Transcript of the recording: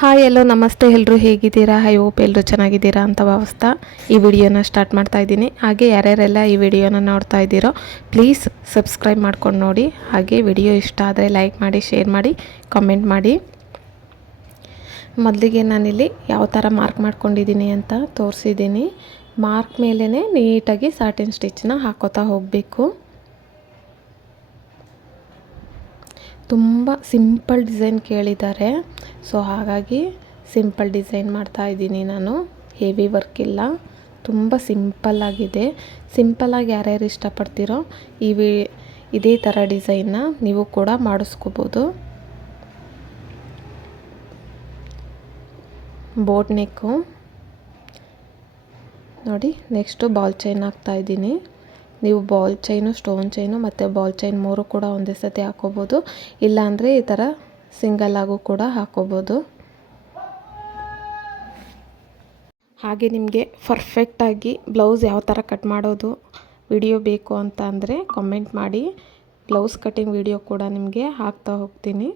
Hi ಎಲ್ಲೋ ನಮಸ್ತೆ, ಎಲ್ಲರೂ ಹೇಗಿದ್ದೀರಾ? ಐ ಹೋಪ್ ಎಲ್ಲರೂ ಚೆನ್ನಾಗಿದ್ದೀರಾ ಅಂತ ಭಾವಿಸ್ತಾ ಈ ವಿಡಿಯೋನ ಸ್ಟಾರ್ಟ್ ಮಾಡ್ತಾ ಇದ್ದೀನಿ. ಹಾಗೆ ಯಾರ್ಯಾರೆಲ್ಲ ಈ ವಿಡಿಯೋನ ನೋಡ್ತಾ ಇದ್ದೀರೋ ಪ್ಲೀಸ್ ಸಬ್ಸ್ಕ್ರೈಬ್ ಮಾಡ್ಕೊಂಡು ನೋಡಿ. ಹಾಗೆ ವಿಡಿಯೋ ಇಷ್ಟ ಆದರೆ ಲೈಕ್ ಮಾಡಿ, ಶೇರ್ ಮಾಡಿ, ಕಮೆಂಟ್ ಮಾಡಿ. ಮೊದಲಿಗೆ ನಾನಿಲ್ಲಿ ಯಾವ ಥರ ಮಾರ್ಕ್ ಮಾಡ್ಕೊಂಡಿದ್ದೀನಿ ಅಂತ ತೋರಿಸಿದ್ದೀನಿ. ಮಾರ್ಕ್ ಮೇಲೇ ನೀಟಾಗಿ ಸಾಟಿನ್ ಸ್ಟಿಚ್ನ ಹಾಕೋತಾ ಹೋಗಬೇಕು. ತುಂಬ ಸಿಂಪಲ್ ಡಿಸೈನ್ ಕೇಳಿದ್ದಾರೆ, ಸೊ ಹಾಗಾಗಿ ಸಿಂಪಲ್ ಡಿಸೈನ್ ಮಾಡ್ತಾ ಇದ್ದೀನಿ ನಾನು. ಹೆವಿ ವರ್ಕ್ ಇಲ್ಲ, ತುಂಬ ಸಿಂಪಲ್ಲಾಗಿದೆ. ಸಿಂಪಲ್ಲಾಗಿ ಯಾರ್ಯಾರು ಇಷ್ಟಪಡ್ತೀರೋ ಇದೇ ಥರ ಡಿಸೈನ್ನ ನೀವು ಕೂಡ ಮಾಡಿಸ್ಕೋಬೋದು. ಬೋಟ್ ನೆಕ್ಕು ನೋಡಿ. ನೆಕ್ಸ್ಟು ಬಾಲ್ ಚೈನ್ ಹಾಕ್ತಾಯಿದ್ದೀನಿ. ನೀವು ಬಾಲ್ ಚೈನು, ಸ್ಟೋನ್ ಚೈನು ಮತ್ತು ಬಾಲ್ ಚೈನ್ 3 ಕೂಡ ಒಂದೇ ಸತಿ ಹಾಕೋಬೋದು. ಇಲ್ಲಾಂದರೆ ಈ ಥರ ಸಿಂಗಲ್ಲಾಗೂ ಕೂಡ ಹಾಕೋಬೋದು. ಹಾಗೆ ನಿಮಗೆ ಪರ್ಫೆಕ್ಟಾಗಿ ಬ್ಲೌಸ್ ಯಾವ ಥರ ಕಟ್ ಮಾಡೋದು ವಿಡಿಯೋ ಬೇಕು ಅಂತ ಅಂದರೆ ಕಮೆಂಟ್ ಮಾಡಿ. ಬ್ಲೌಸ್ ಕಟ್ಟಿಂಗ್ ವಿಡಿಯೋ ಕೂಡ ನಿಮಗೆ ಹಾಕ್ತಾ ಹೋಗ್ತೀನಿ.